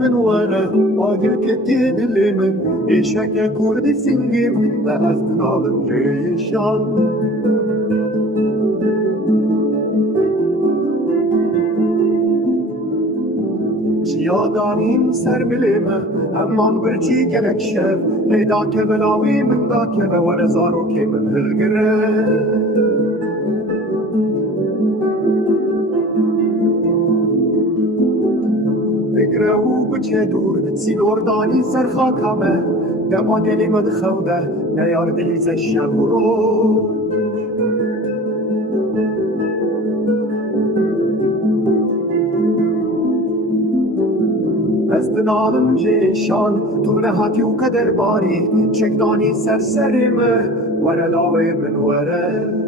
من ورا واقف كتير اللي من إيشك كورد سنجم لأسنا بالجيشان یادانیم سر بلیمه امان برچی گلک شف لیدا که بلاوی من دا که ورزارو که من هلگره بگره و بچه دور سیلوردانی سر خاکمه دما دلی مدخوده نیار دلی زشم رو استنادم جيشان طول هاتي وقدر باري شكداني سرسرمه ورا لاوي من ورا